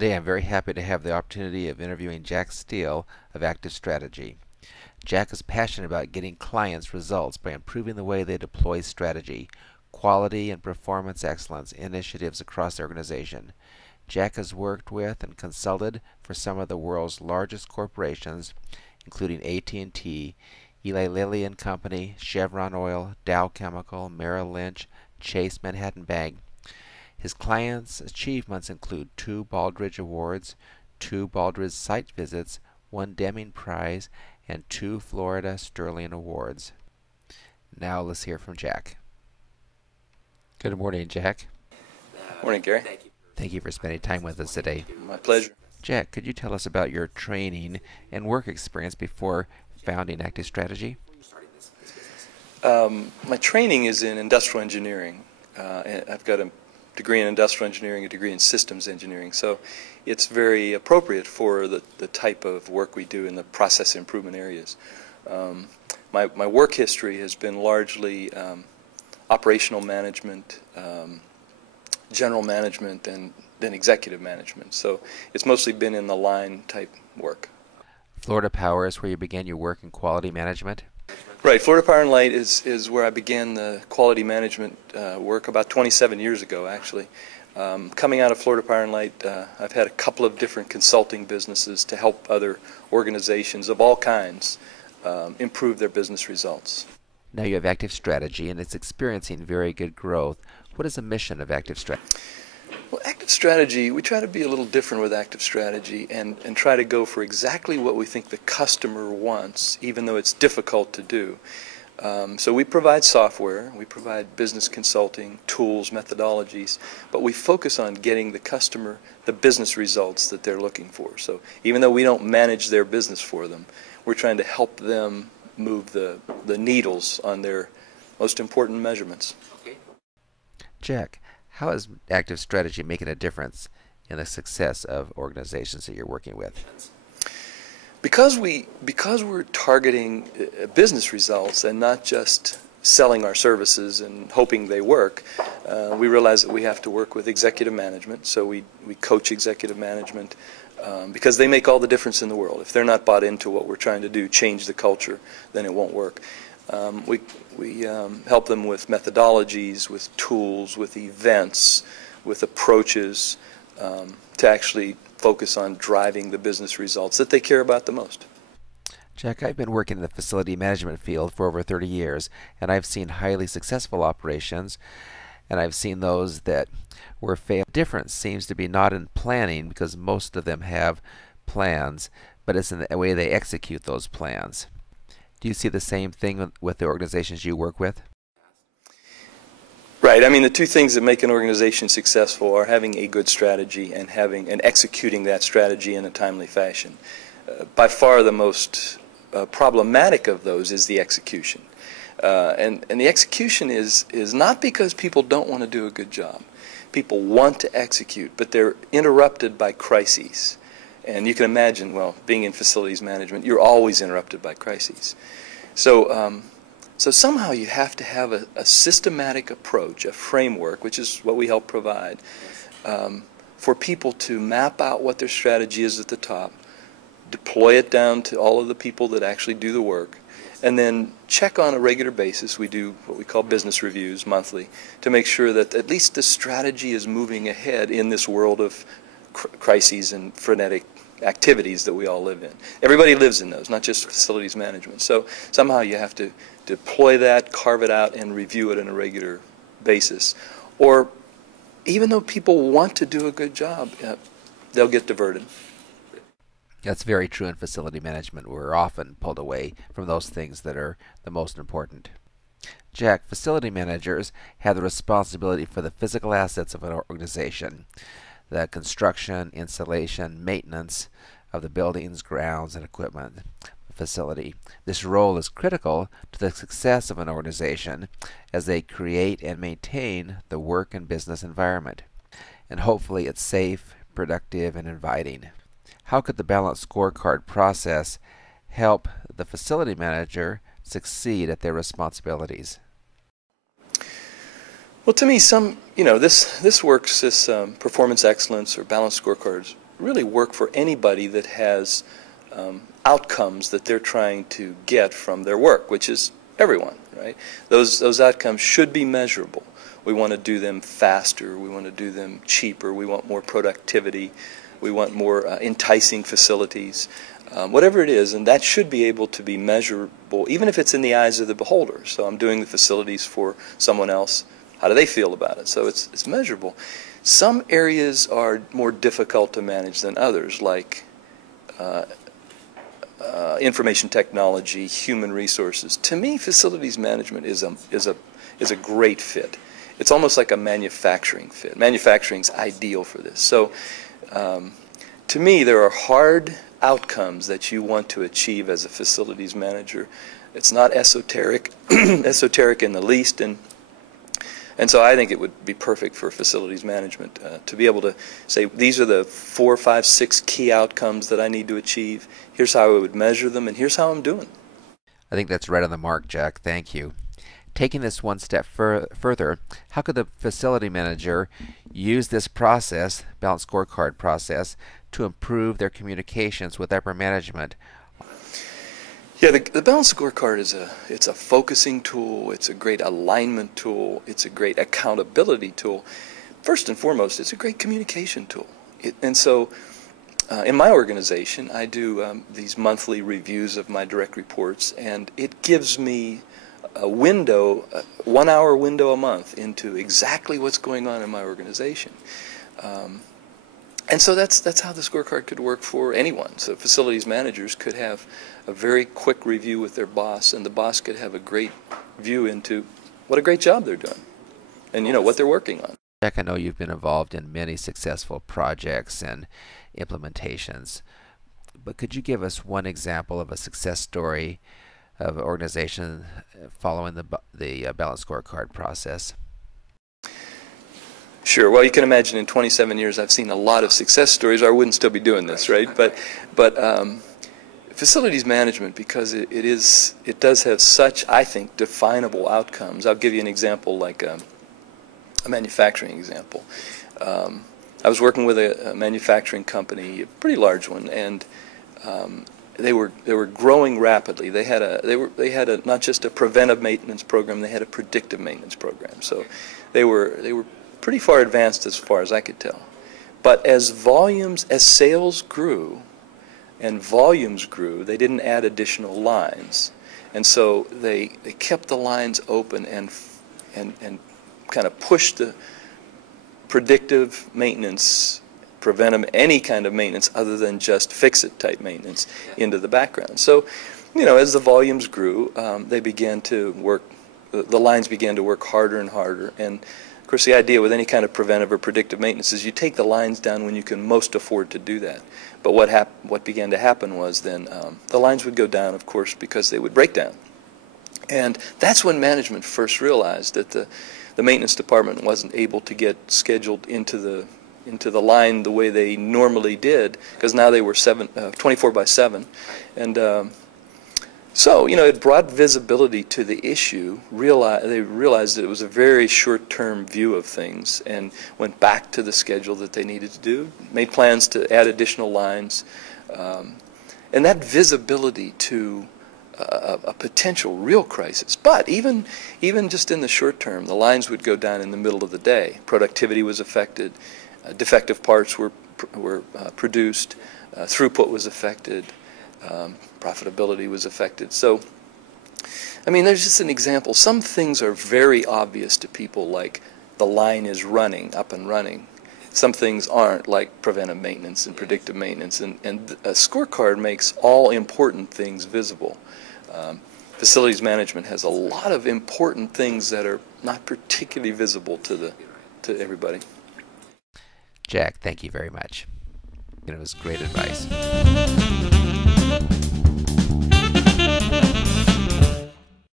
Today I'm very happy to have the opportunity of interviewing Jack Steele of Active Strategy. Jack is passionate about getting clients results by improving the way they deploy strategy, quality and performance excellence initiatives across the organization. Jack has worked with and consulted for some of the world's largest corporations, including AT&T, Eli Lilly and Company, Chevron Oil, Dow Chemical, Merrill Lynch, Chase Manhattan Bank. His clients' achievements include 2 Baldrige Awards, 2 Baldrige site visits, 1 Deming Prize, and 2 Florida Sterling Awards. Now let's hear from Jack. Good morning, Jack. Morning, Gary. Thank you for spending time with us today. My pleasure. Jack, could you tell us about your training and work experience before founding Active Strategy? My training is in industrial engineering. I've got a degree in industrial engineering, a degree in systems engineering, so it's very appropriate for the type of work we do in the process improvement areas. My work history has been largely operational management, general management, and then executive management, so it's mostly been in the line type work. Florida Power is where you began your work in quality management? Right, Florida Power and Light is where I began the quality management work about 27 years ago, actually. Coming out of Florida Power and Light, I've had a couple of different consulting businesses to help other organizations of all kinds improve their business results. Now you have Active Strategy, and it's experiencing very good growth. What is the mission of Active Strategy? Well, Active Strategy, we try to be a little different with Active Strategy and try to go for exactly what we think the customer wants, even though it's difficult to do. So we provide software, we provide business consulting, tools, methodologies, but we focus on getting the customer the business results that they're looking for. So even though we don't manage their business for them, we're trying to help them move the needles on their most important measurements. Jack, how is Active Strategy making a difference in the success of organizations that you're working with? Because we're targeting business results and not just selling our services and hoping they work, we realize that we have to work with executive management. So we coach executive management because they make all the difference in the world. If they're not bought into what we're trying to do, change the culture, then it won't work. We help them with methodologies, with tools, with events, with approaches to actually focus on driving the business results that they care about the most. Jack, I've been working in the facility management field for over 30 years, and I've seen highly successful operations, and I've seen those that were failed. The difference seems to be not in planning, because most of them have plans, but it's in the way they execute those plans. Do you see the same thing with the organizations you work with? Right. I mean, the two things that make an organization successful are having a good strategy and executing that strategy in a timely fashion. By far the most problematic of those is the execution. And the execution is not because people don't want to do a good job. People want to execute, but they're interrupted by crises. And you can imagine, well, being in facilities management, you're always interrupted by crises. So somehow you have to have a systematic approach, a framework, which is what we help provide, for people to map out what their strategy is at the top, deploy it down to all of the people that actually do the work, and then check on a regular basis. We do what we call business reviews monthly to make sure that at least the strategy is moving ahead in this world of crises and frenetic activities that we all live in. Everybody lives in those, not just facilities management. So somehow you have to deploy that, carve it out, and review it on a regular basis. Or even though people want to do a good job, they'll get diverted. That's very true in facility management. We're often pulled away from those things that are the most important. Jack, facility managers have the responsibility for the physical assets of an organization. The construction, installation, maintenance of the buildings, grounds, and equipment facility. This role is critical to the success of an organization as they create and maintain the work and business environment. And hopefully it's safe, productive, and inviting. How could the balanced scorecard process help the facility manager succeed at their responsibilities? Well, to me, this performance excellence or balanced scorecards really work for anybody that has outcomes that they're trying to get from their work, which is everyone, right? Those outcomes should be measurable. We want to do them faster. We want to do them cheaper. We want more productivity. We want more enticing facilities. Whatever it is, and that should be able to be measurable, even if it's in the eyes of the beholder. So I'm doing the facilities for someone else. How do they feel about it? So it's measurable. Some areas are more difficult to manage than others, like information technology, human resources. To me, facilities management is a great fit. It's almost like a manufacturing fit. Manufacturing's ideal for this. So to me, there are hard outcomes that you want to achieve as a facilities manager. It's not esoteric, esoteric in the least, and so I think it would be perfect for facilities management to be able to say, these are the 4, 5, 6 key outcomes that I need to achieve. Here's how I would measure them, and here's how I'm doing. I think that's right on the mark, Jack. Thank you. Taking this one step further, how could the facility manager use this process, balanced scorecard process, to improve their communications with upper management? Yeah, the balanced scorecard it's a focusing tool. It's a great alignment tool. It's a great accountability tool. First and foremost, it's a great communication tool. And so, in my organization, I do these monthly reviews of my direct reports, and it gives me a window, a 1-hour window a month into exactly what's going on in my organization. And so that's how the scorecard could work for anyone. So facilities managers could have a very quick review with their boss, and the boss could have a great view into what a great job they're doing and what they're working on. Jack, I know you've been involved in many successful projects and implementations, but could you give us one example of a success story of an organization following the balanced scorecard process? Sure. Well, you can imagine in 27 years I've seen a lot of success stories, or I wouldn't still be doing this, right? But facilities management, because it does have such, I think, definable outcomes. I'll give you an example, like a manufacturing example. I was working with a manufacturing company, a pretty large one, and they were growing rapidly. They had not just a preventive maintenance program, they had a predictive maintenance program. So they were pretty far advanced as far as I could tell. But as sales grew and volumes grew, they didn't add additional lines. And so they kept the lines open and kind of pushed the predictive maintenance, preventive, any kind of maintenance other than just fix-it type maintenance into the background. So, as the volumes grew, they began to work, the lines began to work harder and harder. And of course, the idea with any kind of preventive or predictive maintenance is you take the lines down when you can most afford to do that. But what began to happen was then the lines would go down, of course, because they would break down. And that's when management first realized that the maintenance department wasn't able to get scheduled into the line the way they normally did, because now they were 24 by 7. And so, it brought visibility to the issue. They realized that it was a very short-term view of things and went back to the schedule that they needed to do, made plans to add additional lines. And that visibility to a potential real crisis. But even just in the short term, the lines would go down in the middle of the day. Productivity was affected. Defective parts were produced. Throughput was affected. Profitability was affected. So, there's just an example. Some things are very obvious to people, like the line is running, up and running. Some things aren't, like preventive maintenance and predictive maintenance. And a scorecard makes all important things visible. Facilities management has a lot of important things that are not particularly visible to everybody. Jack, thank you very much. It was great advice.